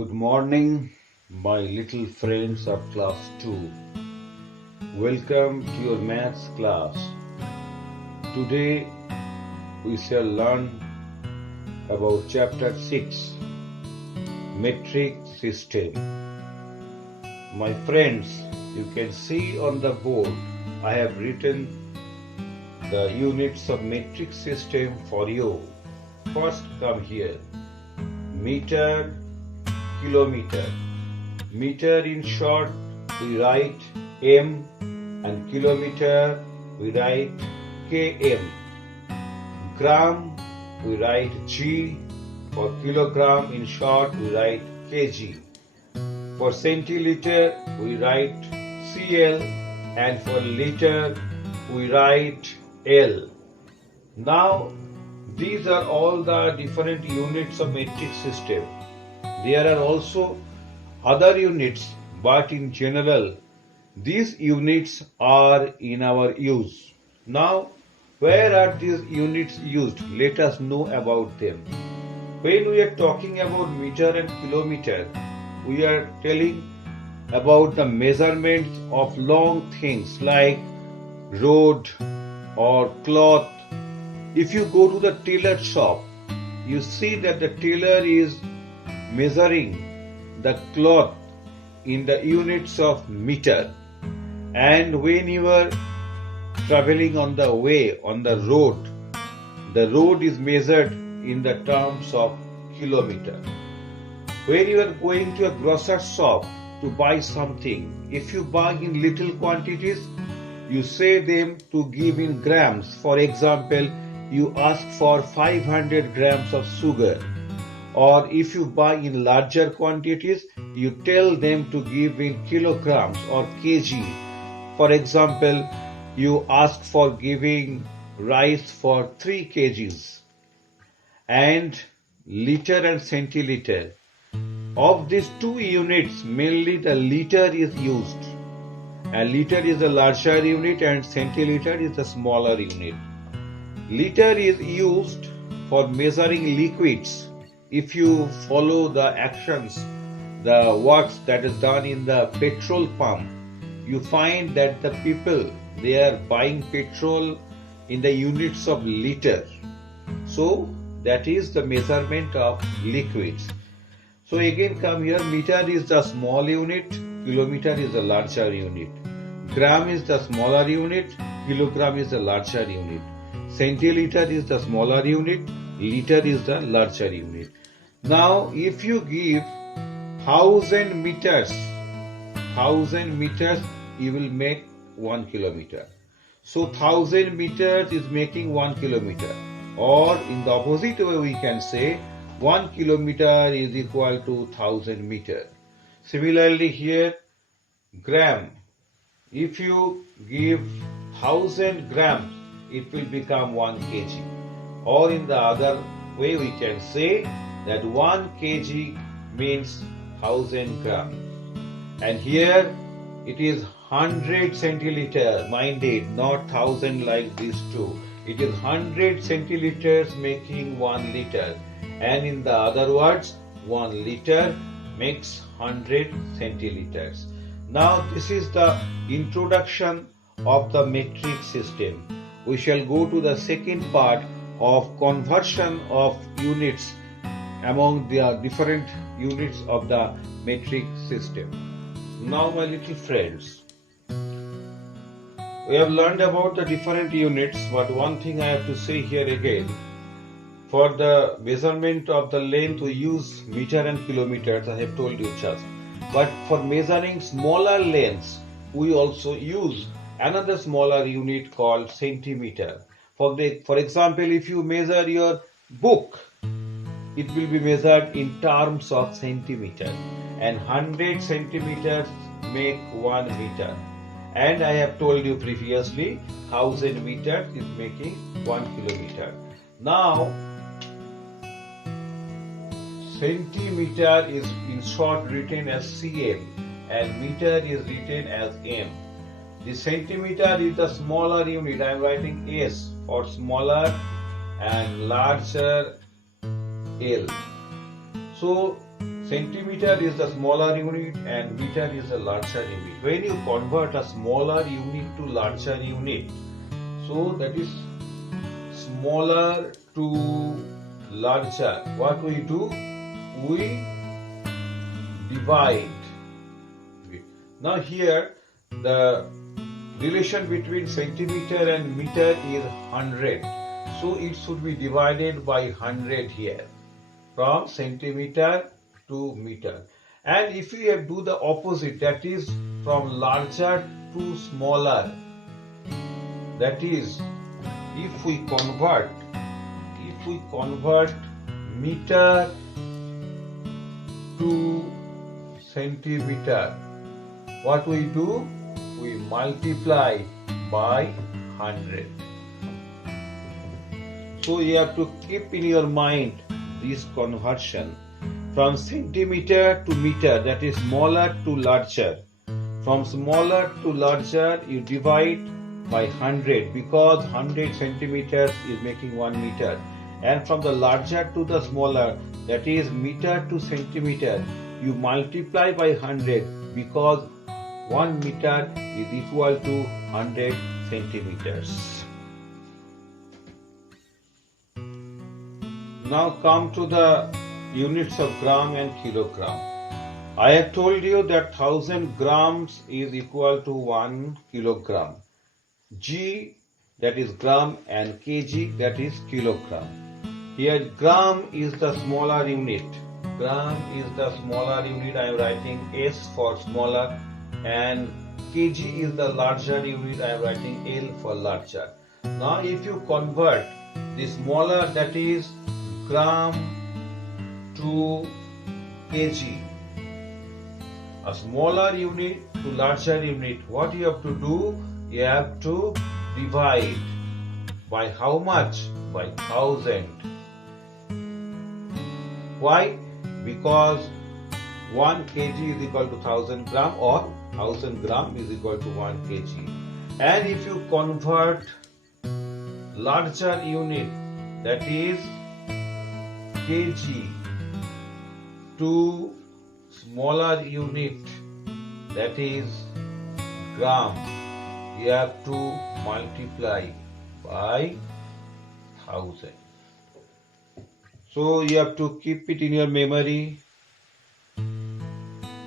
Good morning, my little friends of class 2. Welcome to your maths class. Today we shall learn about chapter 6, metric system. My friends, you can see on the board I have written the units of metric system for you. First come here, meter, kilometer. Meter in short we write M, and kilometer we write km. Gram we write G, for kilogram in short we write kg. For centiliter we write CL, and for liter we write L. Now these are all the different units of metric system. There are also other units, but in general, these units are in our use. Now, where are these units used? Let us know about them. When we are talking about meter and kilometer, we are telling about the measurements of long things like road or cloth. If you go to the tailor shop, you see that the tailor is measuring the cloth in the units of meter, and when you are traveling on the way, on the road is measured in the terms of kilometer. When you are going to a grocery shop to buy something, if you buy in little quantities, you say them to give in grams. For example, you ask for 500 grams of sugar. Or if you buy in larger quantities, you tell them to give in kilograms or kg. For example, you ask for giving rice for 3 kgs. And liter and centiliter. Of these two units, mainly the liter is used. And liter is the larger unit and centiliter is the smaller unit. Liter is used for measuring liquids. If you follow the actions, the works that is done in the petrol pump, you find that the people, they are buying petrol in the units of liter. So that is the measurement of liquids. So again come here, meter is the small unit, kilometer is the larger unit. Gram is the smaller unit, kilogram is the larger unit. Centiliter is the smaller unit, liter is the larger unit. Now, if you give 1000 meters, you will make 1 kilometer. So 1000 meters is making 1 kilometer. Or in the opposite way, we can say 1 kilometer is equal to 1000 meters. Similarly, here, gram. If you give 1000 grams, it will become 1 kg. Or in the other way, we can say that 1 kg means 1000 grams. And here it is 100 centiliter, mind it, not 1000 like these two. It is 100 centiliters making 1 liter. And in the other words, 1 liter makes 100 centiliters. Now this is the introduction of the metric system. We shall go to the second part of conversion of units among the different units of the metric system. Now my little friends, we have learned about the different units, but one thing I have to say here again. For the measurement of the length we use meter and kilometers, I have told you just. But for measuring smaller lengths, we also use another smaller unit called centimeter. For example, if you measure your book, it will be measured in terms of centimeter, and 100 centimeters make 1 meter. And I have told you previously, 1000 meters is making 1 kilometer. Now, centimeter is in short written as cm, and meter is written as m. The centimeter is the smaller unit. I am writing S for smaller and larger L. So centimeter is the smaller unit and meter is the larger unit. When you convert a smaller unit to larger unit, so that is smaller to larger, what we do? We divide. Now here the relation between centimeter and meter is 100. So it should be divided by 100 here, from centimeter to meter. And if we do the opposite, that is from larger to smaller, that is if we convert meter to centimeter, what we do? We multiply by 100. So you have to keep in your mind this conversion from centimeter to meter, that is smaller to larger. From smaller to larger you divide by 100 because 100 centimeters is making 1 meter. And from the larger to the smaller, that is meter to centimeter, you multiply by 100 because 1 meter is equal to 100 centimeters. Now come to the units of gram and kilogram. I have told you that 1000 grams is equal to 1 kilogram. G, that is gram, and kg, that is kilogram. Here gram is the smaller unit. Gram is the smaller unit. I am writing S for smaller, and kg is the larger unit. I am writing L for larger. Now if you convert the smaller, that is gram, to kg, a smaller unit to larger unit, what you have to do? You have to divide by how much? By 1000. Why? Because 1 kg is equal to 1000 gram, or 1000 gram is equal to 1 kg. And if you convert larger unit, that is kg, to smaller unit, that is gram, you have to multiply by 1000. So you have to keep it in your memory.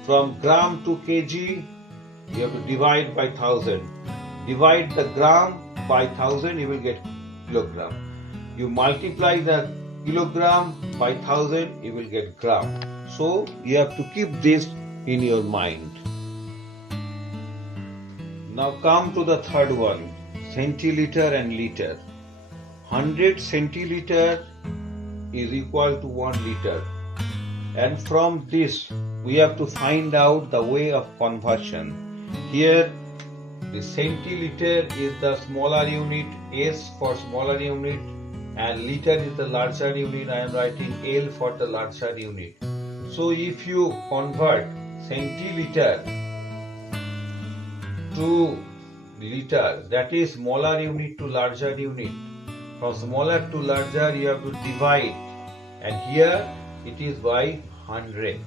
From gram to kg, you have to divide by 1000. Divide the gram by 1000, you will get kilogram. You multiply the kilogram by 1000, you will get gram. So you have to keep this in your mind. Now come to the third one, centiliter and liter. 100 centiliter is equal to 1 liter. And from this we have to find out the way of conversion. Here the centiliter is the smaller unit, S for smaller unit, and liter is the larger unit. I am writing L for the larger unit. So if you convert centiliter to liter, that is smaller unit to larger unit. From smaller to larger you have to divide, and here it is by 100.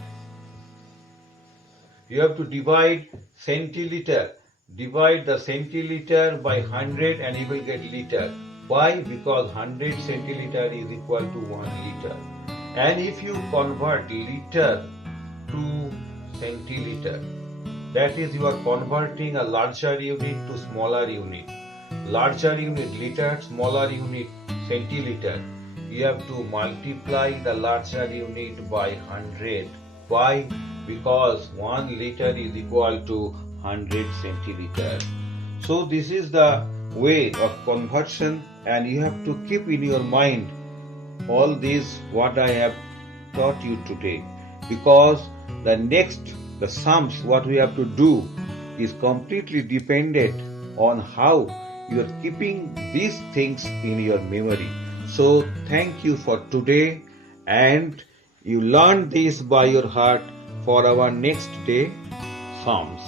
You have to divide centiliter. Divide the centiliter by 100 and you will get liter. Why? Because 100 centiliter is equal to 1 liter. And if you convert liter to centiliter, that is you are converting a larger unit to smaller unit. Larger unit liter, smaller unit centiliter. You have to multiply the larger unit by 100. Why? Because 1 liter is equal to 100 centiliter. So this is the way of conversion, and you have to keep in your mind all this what I have taught you today, because the sums what we have to do is completely dependent on how you are keeping these things in your memory. So thank you for today, and you learn this by your heart for our next day sums.